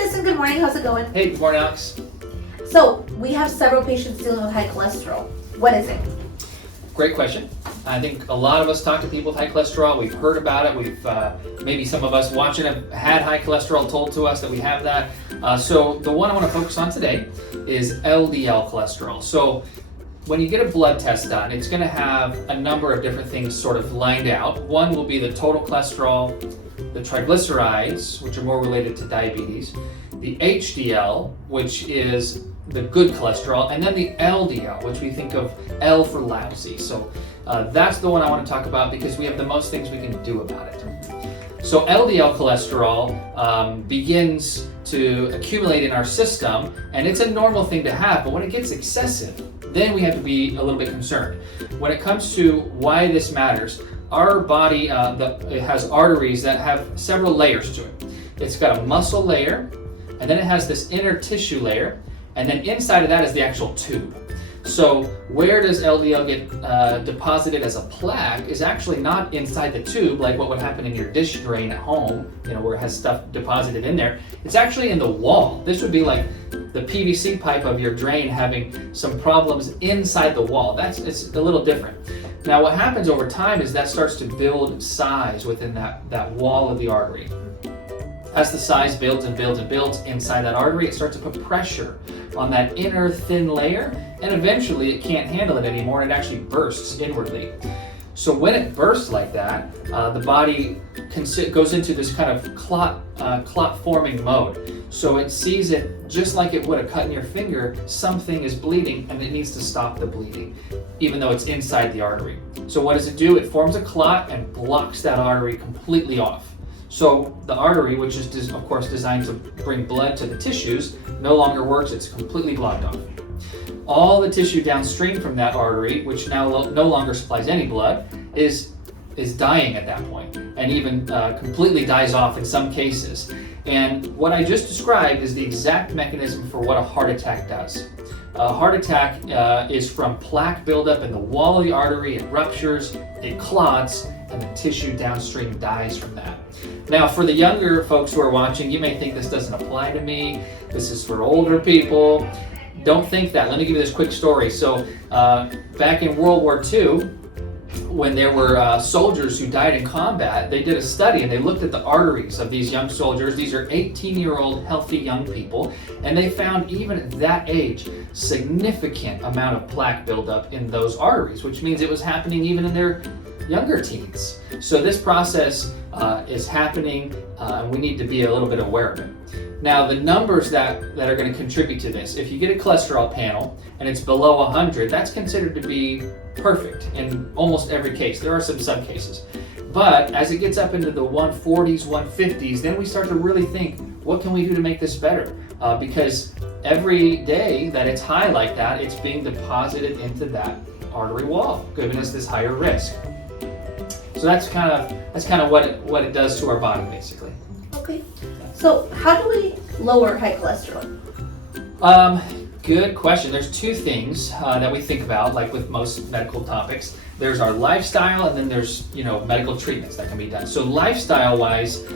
Dustin, good morning. How's it going? Hey, good morning, Alex. So, we have several patients dealing with high cholesterol. What is it? Great question. I think a lot of us talk to people with high cholesterol. We've heard about it. We've maybe some of us watching have had high cholesterol told to us that we have that. So the one I want to focus on today is LDL cholesterol. So when you get a blood test done, it's going to have a number of different things sort of lined out. One will be the total cholesterol, the triglycerides, which are more related to diabetes, the HDL, which is the good cholesterol, and then the LDL, which we think of L for lousy. So that's the one I want to talk about because we have the most things we can do about it. So LDL cholesterol begins to accumulate in our system, and it's a normal thing to have, but when it gets excessive, then we have to be a little bit concerned. When it comes to why this matters, our body it has arteries that have several layers to it. It's got a muscle layer, and then it has this inner tissue layer, and then inside of that is the actual tube. So where does LDL get deposited as a plaque is actually not inside the tube like what would happen in your dish drain at home, where it has stuff deposited in there. It's actually in the wall. This would be like the PVC pipe of your drain having some problems inside the wall. It's a little different. Now what happens over time is that starts to build size within that wall of the artery. As the size builds and builds and builds inside that artery, it starts to put pressure on that inner thin layer, and eventually it can't handle it anymore and it actually bursts inwardly. So when it bursts like that, the body goes into this kind of clot forming mode. So it sees it just like it would a cut in your finger, something is bleeding and it needs to stop the bleeding, even though it's inside the artery. So what does it do? It forms a clot and blocks that artery completely off. So the artery, which is of course designed to bring blood to the tissues, no longer works. It's completely blocked off. All the tissue downstream from that artery, which now no longer supplies any blood, is dying at that point, and even completely dies off in some cases. And what I just described is the exact mechanism for what a heart attack does. A heart attack is from plaque buildup in the wall of the artery. It ruptures, it clots, and the tissue downstream dies from that. Now, for the younger folks who are watching, you may think this doesn't apply to me. This is for older people. Don't think that. Let me give you this quick story. So back in World War II, when there were soldiers who died in combat, they did a study and they looked at the arteries of these young soldiers. These are 18-year-old healthy young people, and they found even at that age, significant amount of plaque buildup in those arteries, which means it was happening even in their younger teens. So this process is happening, and we need to be a little bit aware of it. Now, the numbers that are going to contribute to this, if you get a cholesterol panel and it's below 100, that's considered to be perfect in almost every case. There are some sub-cases. But as it gets up into the 140s, 150s, then we start to really think, what can we do to make this better? Because every day that it's high like that, it's being deposited into that artery wall, giving us this higher risk. So that's kind of what it does to our body, basically. Okay. So how do we lower high cholesterol? Good question. There's two things that we think about, like with most medical topics. There's our lifestyle, and then there's medical treatments that can be done. So lifestyle-wise,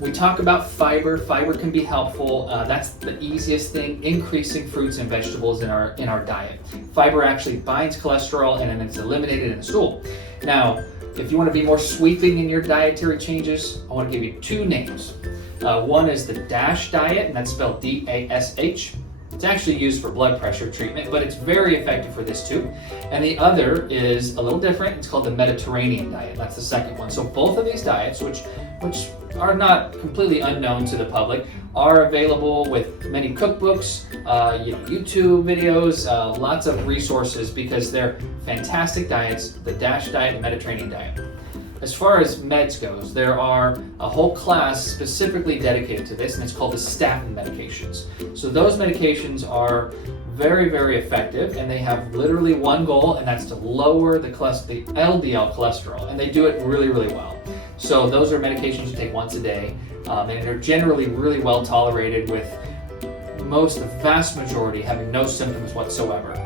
we talk about fiber. Fiber can be helpful. That's the easiest thing. Increasing fruits and vegetables in our diet. Fiber actually binds cholesterol, and then it's eliminated in the stool. Now, if you want to be more sweeping in your dietary changes, I want to give you two names. One is the DASH diet, and that's spelled D-A-S-H. It's actually used for blood pressure treatment, but it's very effective for this too. And the other is a little different. It's called the Mediterranean diet. That's the second one. So both of these diets, which are not completely unknown to the public, are available with many cookbooks, YouTube videos, lots of resources because they're fantastic diets, the DASH diet and Mediterranean diet. As far as meds goes, there are a whole class specifically dedicated to this, and it's called the statin medications. So those medications are very, very effective, and they have literally one goal, and that's to lower the LDL cholesterol, and they do it really, really well. So those are medications you take once a day, and they're generally really well tolerated, with the vast majority having no symptoms whatsoever.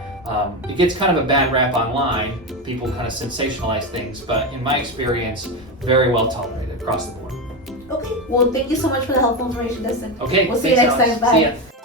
It gets kind of a bad rap online. People kind of sensationalize things, but in my experience, very well tolerated across the board. Okay. Well, thank you so much for the helpful information, Dustin. Okay, We'll see you thanks, next Alex. time. Bye. See ya.